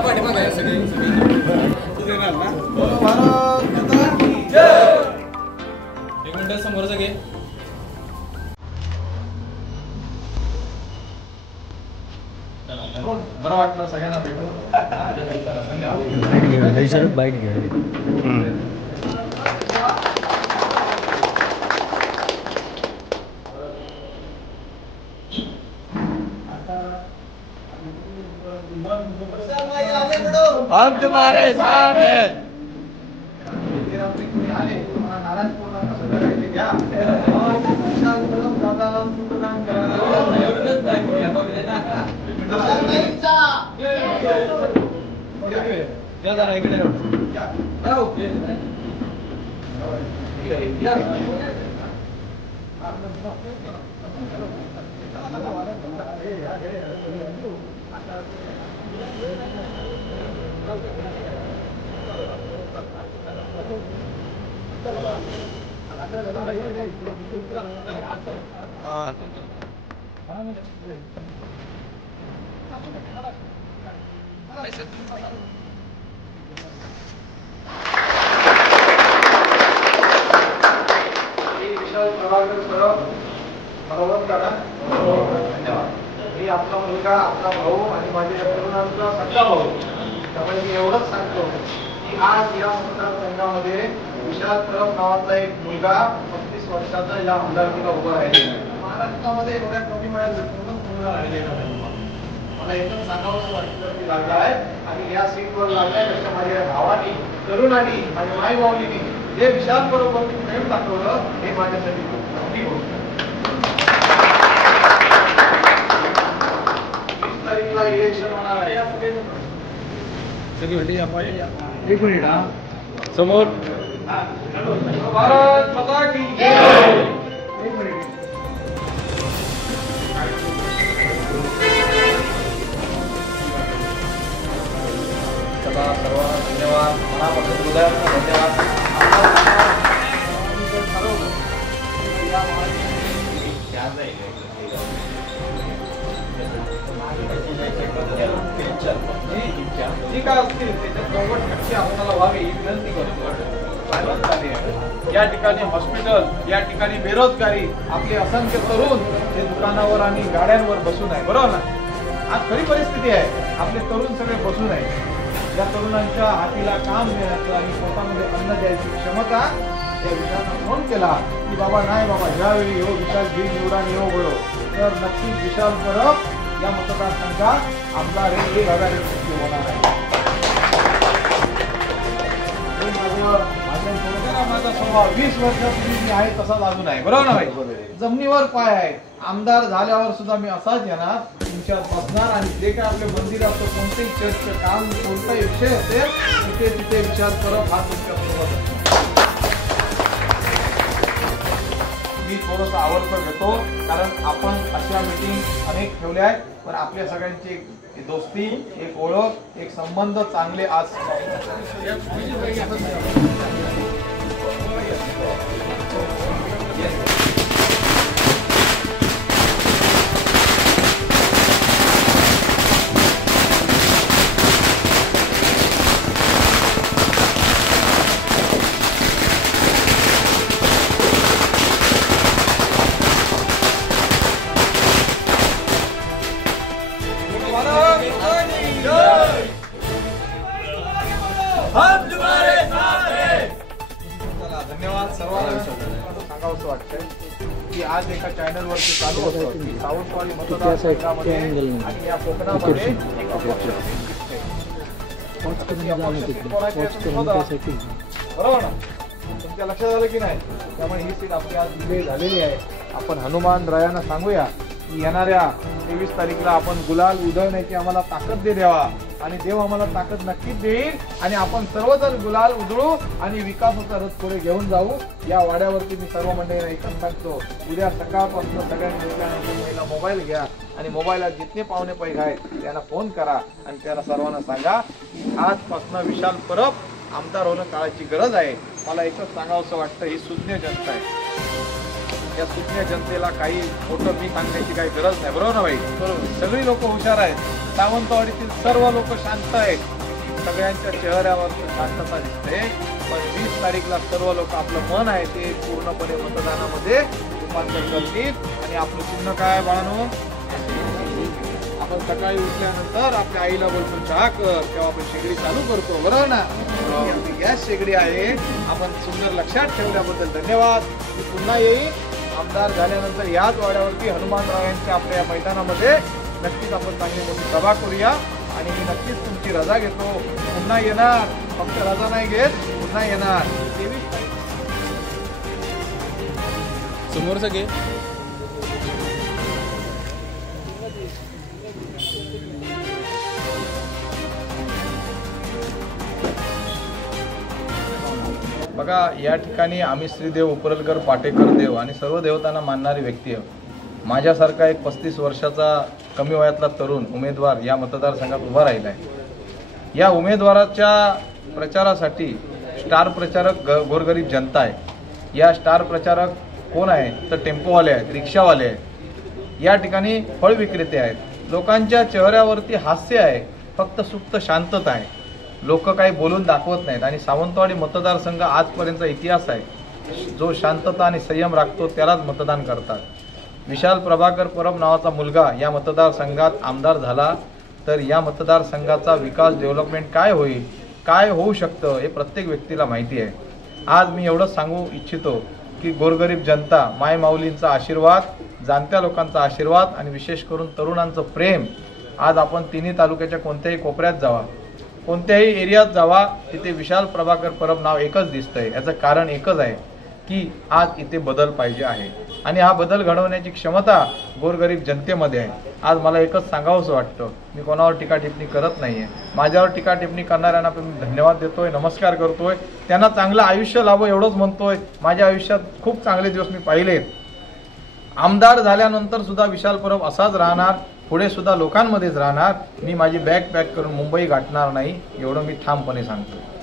एक मिनिट समोर सगळे बरं वाटलं सगळ्यांना भेटून. बाईक घ्या. हम तुम्हारे साथ हैं. मी आपला मुलगा, आपला भाऊ आणि माझ्या तरुणांचा सख्खा भाऊ. त्यामुळे मी एवढंच सांगतो की आज या मतदारसंघामध्ये विशाल परब नावाचा एक मुलगा 35 वर्षाचा या आमदारकीला उभा राहिलेला आहे. महाराष्ट्रामध्ये एवढ्या कमी वेळात राहिलेला नाही. मला एकदम सांगावं वाटलं की लागलाय आणि या सीटवर लागलाय त्याच्या माझ्या भावानी, तरुणांनी आणि माई माऊलीनी जे विशाल परबवरती प्रेम दाखवलं हे माझ्यासाठी खूप मोठी गोष्ट. 20 तारीखला इलेक्शन होणार आहे. एक मिनिट हा समोर. भारत माता की जय. एक मिनिट. चला सर्वांना धन्यवाद. मनापासून हृदयातून धन्यवाद. जी काय असतील त्याच्यात 90% आपल्याला व्हावी ही विनंती करतो. या ठिकाणी हॉस्पिटल, या ठिकाणी बेरोजगारी, आपले असंख्य तरुण हे दुकानावर आणि गाड्यांवर बसून आहे. बरोबर ना? आज खरी परिस्थिती आहे. आपले तरुण सगळे बसून आहे. या तरुणांच्या हातीला काम देण्याचं आणि पोटामध्ये अन्न द्यायची क्षमता या विशालनं फोन केला की बाबा नाही बाबा ज्यावेळी हो विशाल घे निवडा निव बळो तर नक्कीच विशाल परब या मतदारसंघात आमदार हे होणार आहे. माझा स्वभाव 20 वर्षापूर्वी मी आहे तसाच अजून आहे. बरोबर ना भाई? जमिनीवर पाय आहे. आमदार झाल्यावर सुद्धा मी असाच येणार, तुमच्यात बसणार आणि जे काय आपले मंदिर असतं कोणतेही चर्चचं काम कोणताही विषय असेल तिथे विचार परब हा तुमच्यासोबत. मी थोडंसं आवडतं घेतो कारण आपण अशा मीटिंग अनेक ठेवल्या आहेत पण आपल्या सगळ्यांची एक दोस्ती, एक ओळख, एक संबंध चांगले आज धन्यवाद सर्वांना. सांगावंसं वाटतंय की आज एका चॅनल वरती चालू होतं की सावंतवाडी मतदारसंघामध्ये आणि या कोकणामध्ये बरोबर ना? तुमच्या लक्षात आलं की नाही? त्यामुळे ही सीट आपली आज विजयी झालेली आहे. आपण हनुमान रायांना सांगूया की येणाऱ्या 23 तारीखला आपण गुलाल उधळण्याची आम्हाला ताकद दे द्यावा आणि देव आम्हाला ताकद नक्कीच देईल आणि आपण सर्वजण गुलाल उधळू आणि विकासाचा रथ पुढे घेऊन जाऊ. या वाड्यावरती मी सर्व मंडळींना एकच सांगतो उद्या सकाळपासून सगळ्यांनी महिला मोबाईल घ्या आणि मोबाईलात जितने पाहुणे पैसे आहेत त्यांना फोन करा आणि त्यांना सर्वांना सांगा की आजपासून विशाल परब आमदार होणं काळाची गरज आहे. मला एकच सांगावंसं वाटतं ही सुज्ञ जनता आहे. या सुज्ञ जनतेला काही मोठं मी सांगण्याची काही गरज नाही, बरोबर ना भाई? सगळी लोक हुशार आहेत, सावंतवाडीतील सर्व लोक शांत आहेत, सगळ्यांच्या चेहऱ्यावर शांतता दिसते. पण 20 तारीखला सर्व लोक आपलं मन आहे ते पूर्णपणे मतदानामध्ये रूपांतर करतील. आणि आपलं चिन्ह काय आहे बाळांनो? आपण सकाळी उठल्यानंतर आपल्या आईला बोलतो चहा कर, तेव्हा आपण शेगडी चालू करतो, बरोबर ना? ही आपली गॅस शेगडी आहे. आपण सुंदर लक्षात ठेवल्याबद्दल धन्यवाद. मी पुन्हा येईल आमदार झाल्यानंतर याच वाड्यावरती हनुमानराव यांच्या आपल्या या मैदानामध्ये नक्कीच आपण चांगली मोठी सभा करूया. आणि मी नक्कीच तुमची रजा घेतो, पुन्हा येणार, फक्त रजा नाही घेत, पुन्हा येणार. 23 समोर सगळे बघा, या ठिकाणी आम्ही श्रीदेव उपरलकर पाटेकर देव आणि सर्व देवतांना मानणारी व्यक्ती आहे. माझ्यासारखा एक 35 वर्षाचा कमी वयातला तरुण उमेदवार या मतदारसंघात उभा राहिला आहे. या उमेदवाराच्या प्रचारासाठी स्टार प्रचारक गोरगरीब जनता आहे. या स्टार प्रचारक कोण आहे तर टेम्पोवाले आहेत, रिक्षावाले आहेत, या ठिकाणी फळ विक्रेते आहेत. लोकांच्या चेहऱ्यावरती हास्य आहे, फक्त सुप्त शांतता आहे. लोक काही बोलून दाखवत नाहीत. आणि सावंतवाडी मतदारसंघ आजपर्यंतचा इतिहास आहे, जो शांतता आणि संयम राखतो त्यालाच मतदान करतात. विशाल प्रभाकर परब नावाचा मुलगा या मतदारसंघात आमदार झाला तर या मतदारसंघाचा विकास डेव्हलपमेंट काय होईल, काय होऊ शकतं हे प्रत्येक व्यक्तीला माहिती आहे. आज मी एवढंच सांगू इच्छितो की गोरगरीब जनता, माय माऊलींचा आशीर्वाद, जाणत्या लोकांचा आशीर्वाद आणि विशेष करून तरुणांचं प्रेम. आज आपण तिन्ही तालुक्याच्या कोणत्याही कोपऱ्यात जावा, कोणत्याही एरियात जावा, तिथे विशाल प्रभाकर परब नाव एकच दिसतंय. याचं कारण एकच आहे की आज इथे बदल पाहिजे आहे आणि हा बदल घडवण्याची क्षमता गोरगरीब जनतेमध्ये आहे. आज मला एकच सांगावंसं वाटतं, मी कोणावर टीका टिप्पणी करत नाहीये. माझ्यावर टीका टिप्पणी करणाऱ्यांना पण मी धन्यवाद देतोय, नमस्कार करतोय, त्यांना चांगलं आयुष्य लाभो एवढंच म्हणतोय. माझ्या आयुष्यात खूप चांगले दिवस मी पाहिलेत. आमदार झाल्यानंतर सुद्धा विशाल परब असाच राहणार, पुढे सुद्धा लोकांमध्येच राहणार. मी माझी बॅग पॅक करून मुंबई गाठणार नाही, एवढं मी ठामपणे सांगतो.